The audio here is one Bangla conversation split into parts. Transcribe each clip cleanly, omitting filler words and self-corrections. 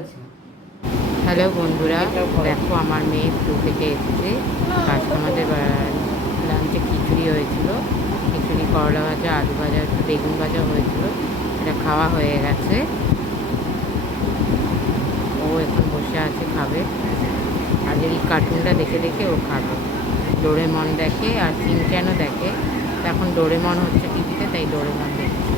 আছে। হ্যালো বন্ধুরা, দেখো আমার মেয়ে স্কুল থেকে এসেছে। আজকে আমাদের লাঞ্চে খিচুড়ি হয়েছিল। খিচুড়ি, করলা ভাজা, আলু ভাজা, একটু বেগুন ভাজা হয়েছিল। এটা খাওয়া হয়ে গেছে। ও এখন বসে আছে, খাবে। আর এই কার্টুনটা দেখে দেখে ও খাবে। ডোরেমন দেখে আর সিনচ্যানও দেখে। তো এখন ডোরেমন হচ্ছে টিভিতে, তাই ডোরেমন দেখছে।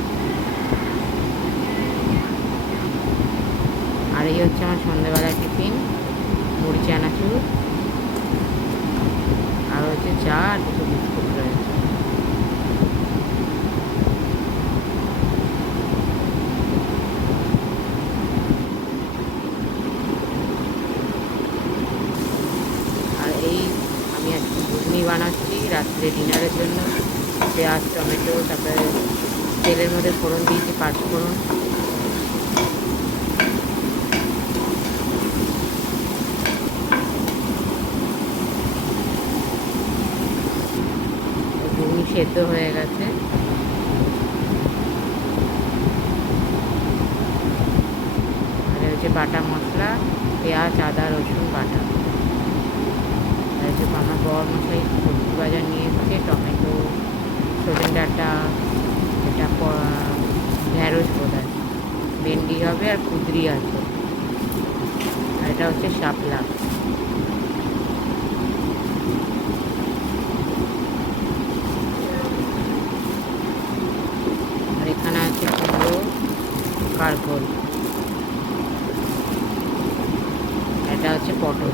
আর এই হচ্ছে আমার সন্ধ্যেবেলার টিফিন, মুড়ি চানাচুর, আর হচ্ছে চা আর দুটো বিস্কুট রয়েছে। আর এই আমি আজকে ঘুগনি বানাচ্ছি রাত্রে ডিনারের জন্য। পেঁয়াজ, টমেটো, তারপরে তেলের মধ্যে ফোড়ন দিয়েছি, পাঁচফোড়ন। ঘুগনি সেদ্ধ হয়ে গেছে। আর হচ্ছে বাটা মশলা, পেঁয়াজ, আদা, রসুন বাটা। আর হচ্ছে আমার বর মশাই সবজি বাজার নিয়ে এসেছে, টমেটো, সজনে ডাঁটা, এটা ঢ্যাঁড়স বোধহয়, ভেন্ডি হবে, আর কুঁদরি আছে। আর এটা হচ্ছে শাপলা। আর এখানে আছে কুমড়ো, কারকল। এটা হচ্ছে পটল।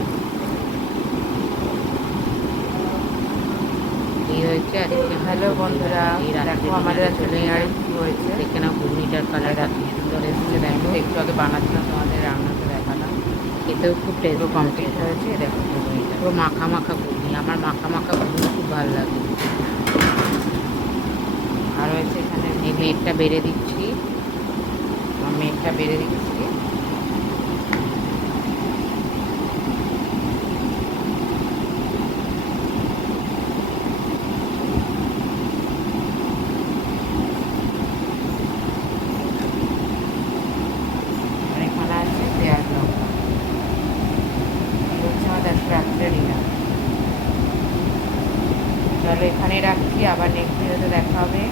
এই হয়েছে আজকে। হ্যালো বন্ধুরা, এই রাত্রে দেখো আমাদের আজকে চলে ডিনারে এলাম। কি হয়েছে। দেখে নাও ঘুগনিটার কালারটা কি সুন্দর এসেছে, দেখো। একটু আগে বানাচ্ছিলাম, তোমাদের রান্নাটা দেখালাম। খেতেও খুব টেস্ট পুরো কমপ্লিট হয়েছে, দেখো ঘুগনিটা। পুরো মাখা মাখা ঘুগনি। আমার মাখা মাখা ঘুগনি খুব ভালো লাগে। আর হয়েছে এখানে এই মেয়েরটা বেড়ে দিচ্ছি। আমার মেয়েটা বেড়ে দিচ্ছি। আর এখানে আছে পেঁয়াজ লঙ্কা। এই হচ্ছে আমাদের রাত্রে ডিনার। চলো এখানেই রাখছি, আবার নেক্সট ভিডিওতে দেখা হবে।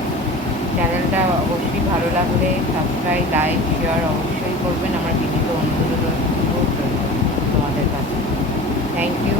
চ্যানেলটা অবশ্যই ভালো লাগলে সাবস্ক্রাইব, লাইক, শেয়ার অবশ্যই করবেন। আমার বিনীত অনুরোধ রইল তোমাদের কাছে। Thank you.